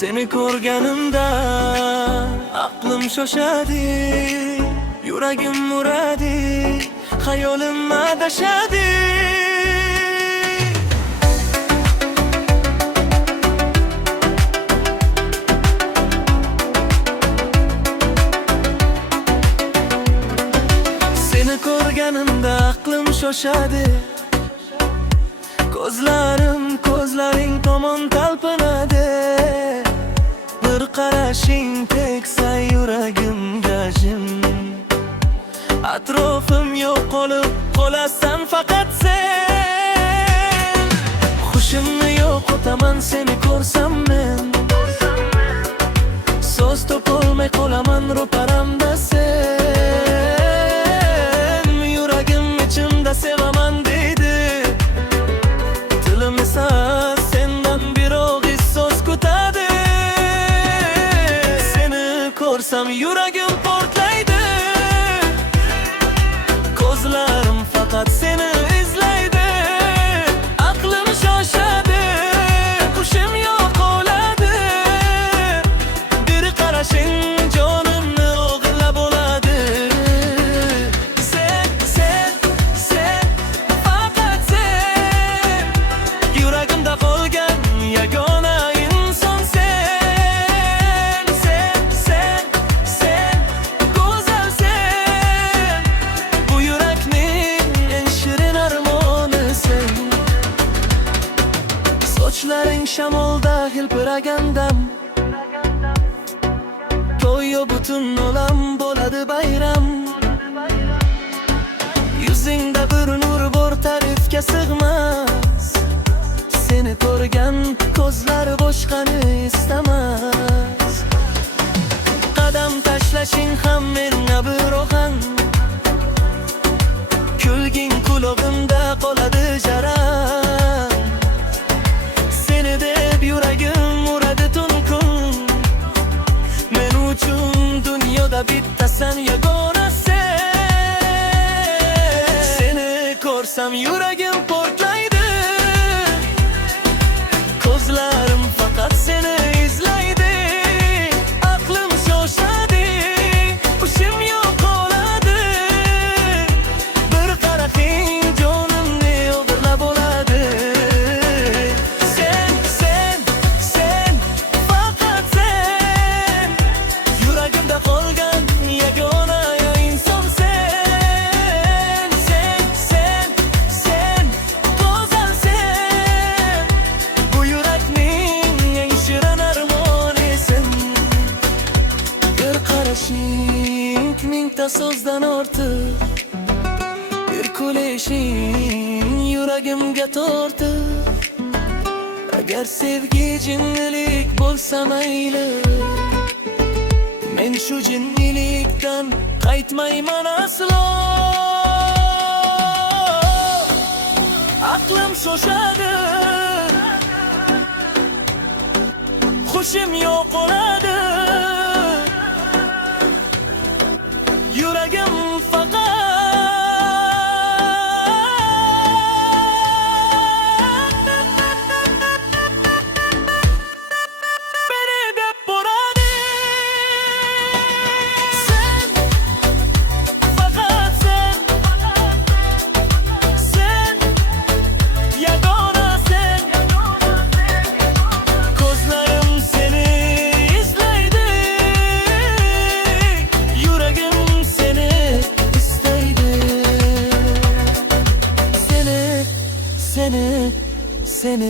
Seni ko'rganimda aqlim shoshadi, yuragim uradi, hayolim adashadi. Seni ko'rganimda aqlim shoshadi, ko'zlaring tomon talpinadi. Bir qarashing tegsa yuragimga jim, atrofim yo'qolib qolasan faqat sen. Hushimni yo'qotaman seni ko'rsam men, so'z topolmay qolaman ro'paramda sen. Yuragim ichimda sevaman deydi, tilim esa sendan bir og'iz so'z kutadi. Seni ko'rsam yuragim portlaydi, ko'zlarim faqat seni izlaydi. Aqlim shoshadi, hushim yo'qoladi. Bir qarashing jonimni o'g'irlab oladi. Sen faqat sen, yuragimda qolgan yagona inson sen. Sen go'zal sen, bu yurakning eng shirin armoni sen. Sochlaring shamolda hilpiragandan, to'yu butun olam bo'ladi bayram. Yuzingda bir nur bor, ta'rifga sig'mas. Seni ko'rgan ko'zlar boshqani istamas. Qadam tashlashing ham menga bir ohang, kulging qulog'imda qoladi jarang. Seni deb yuragim uradi tun kun, men uchun dunyoda bittasan yagona sen. Seni ko'rsam yuragim portlaydi, ko'zlarim faqat seni izlaydi. Aqlim shoshadi, hushim yo'qoladi. Bir qarashing jonimni o'g'irlab oladi. Sen faqat sen, yuragimda qolgan yagona inson sen. Sen go'zal sen, bu yurakning eng shirin armoni sen. Bir qarashing mingta so'zdan ortiq, bir kulishing yuragimga tortiq. Agar sevgi jinnilik bo'lsa mayli, men shu jinnilikdan qaytmayman aslo. Aqlim shoshadi, hushim yo'qoladi. Yuragim faqat beni deb boradi. Sen faqat sen yagona sen. Ko'zlarim seni izlaydi, yuragim seni istaydi. Seni